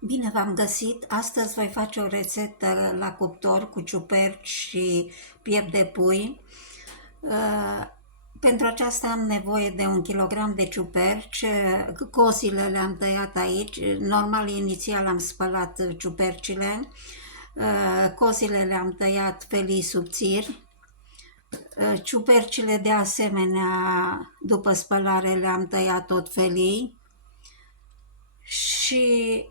Bine v-am găsit! Astăzi voi face o rețetă la cuptor cu ciuperci și piept de pui. Pentru aceasta am nevoie de 1 kg de ciuperci. Cozile le-am tăiat aici. Normal, inițial am spălat ciupercile. Cozile le-am tăiat felii subțiri. Ciupercile de asemenea, după spălare, le-am tăiat tot felii. Și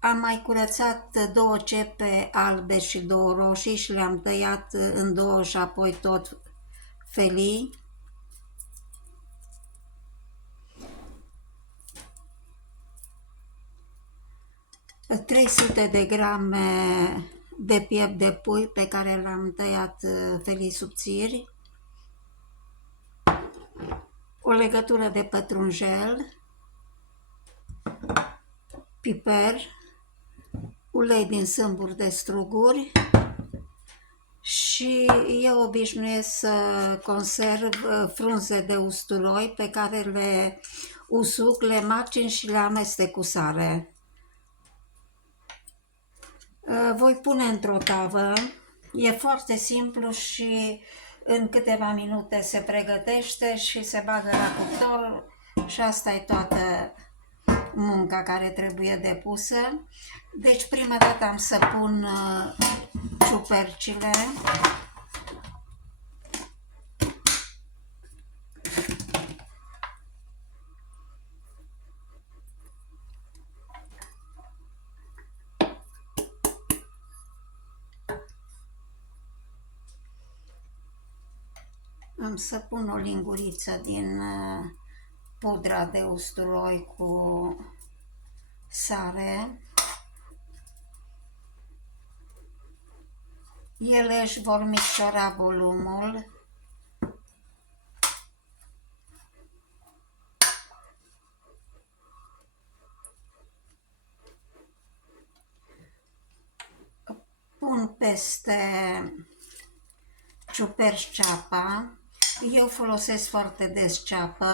am mai curățat 2 cepe albe și 2 roșii și le-am tăiat în 2 și apoi tot felii. – 300 de grame de piept de pui pe care le-am tăiat felii subțiri. O legătură de pătrunjel, piper, ulei din sâmburi de struguri și eu obișnuiesc să conserv frunze de usturoi pe care le usuc, le macin și le amestec cu sare. Voi pune într-o tavă, e foarte simplu și în câteva minute se pregătește și se bagă la cuptor și asta e toată munca care trebuie depusă. Deci prima dată am să pun ciupercile. Am să pun o linguriță din pudra de usturoi cu sare. Ele își vor micșora volumul. Pun peste ciuperci ceapa. Eu folosesc foarte des ceapă,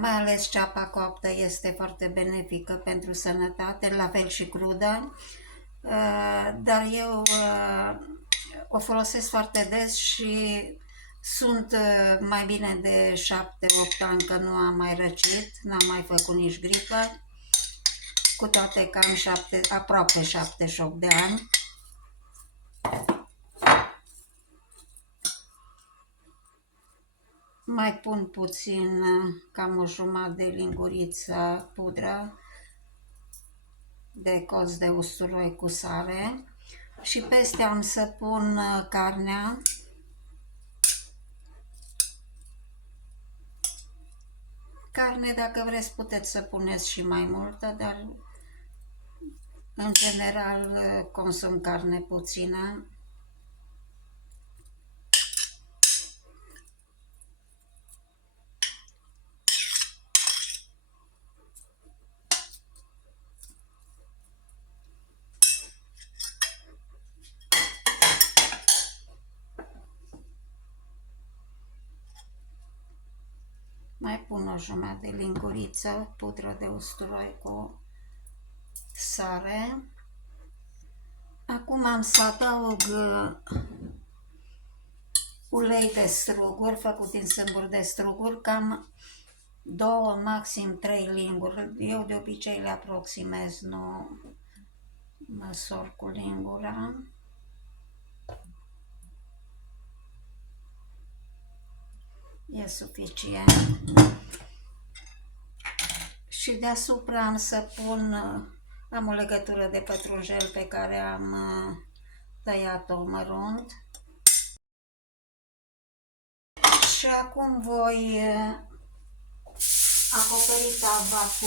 mai ales ceapa coaptă este foarte benefică pentru sănătate, la fel și crudă, dar eu o folosesc foarte des și sunt mai bine de 7-8 ani că nu am mai răcit, n-am mai făcut nici gripă, cu toate că am aproape 78 de ani. Mai pun puțin, cam o jumătate de linguriță pudră de coz de usturoi cu sare și peste am să pun carnea. Carne, dacă vreți, puteți să puneți și mai multă, dar în general consum carne puțină. Mai pun o jumătate de linguriță pudră de usturoi cu sare. Acum am să adaug ulei de struguri făcut din sâmburi de struguri, cam 2, maxim 3 linguri. Eu de obicei le aproximez, nu măsor cu lingura. E suficient. Și deasupra am să pun, am o legătură de pătrunjel pe care am tăiat-o mărunt. Și acum voi acoperi tava cu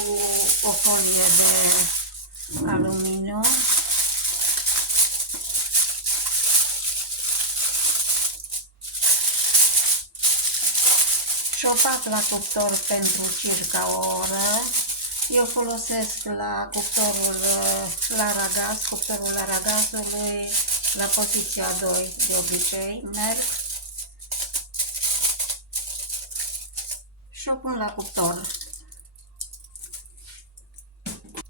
o folie de aluminiu. Și o fac la cuptor pentru circa o oră. Eu folosesc la cuptorul la aragaz, cuptorul aragazului la poziția 2 de obicei merg. Și o pun la cuptor.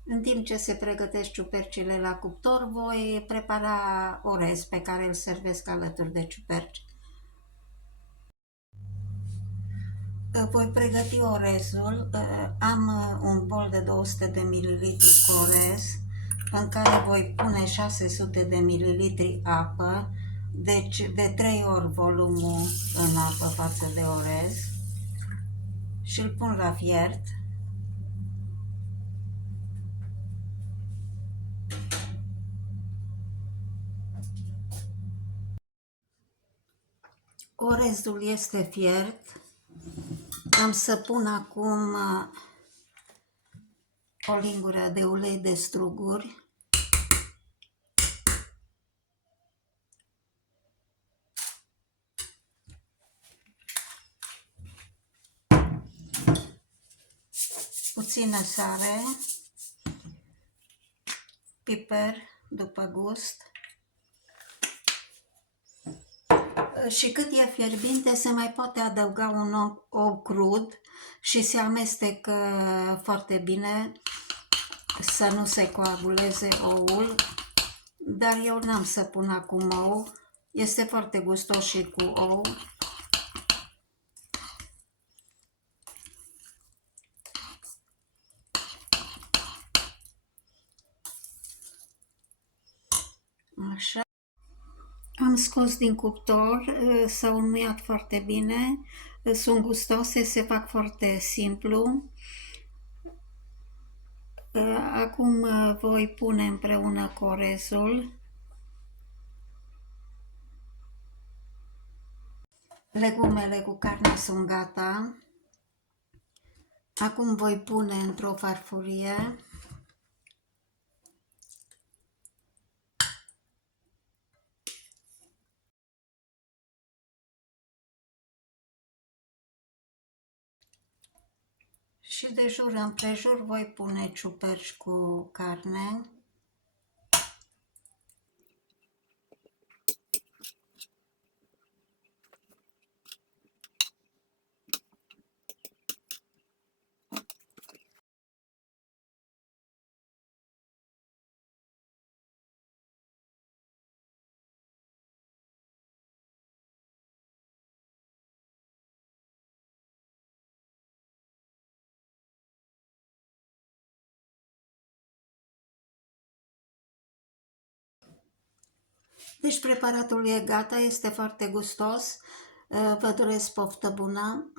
În timp ce se pregătesc ciupercile la cuptor, voi prepara orez pe care îl servesc alături de ciuperci. Voi pregăti orezul. Am un bol de 200 de ml cu orez, în care voi pune 600 de ml apă, deci de 3 ori volumul în apă față de orez, și îl pun la fiert. Orezul este fiert. Am să pun acum o lingură de ulei de struguri. Puțină sare, piper după gust. Și cât e fierbinte, se mai poate adăuga un ou crud și se amestecă foarte bine să nu se coaguleze oul, dar eu n-am să pun acum ou. Este foarte gustos și cu ou. Așa. Am scos din cuptor, s-au înmuiat foarte bine, sunt gustoase, se fac foarte simplu. Acum voi pune împreună cu orezul. Legumele cu carne sunt gata. Acum voi pune într-o farfurie. Și de jur împrejur voi pune ciuperci cu carne. Deci preparatul e gata, este foarte gustos. Vă doresc poftă bună!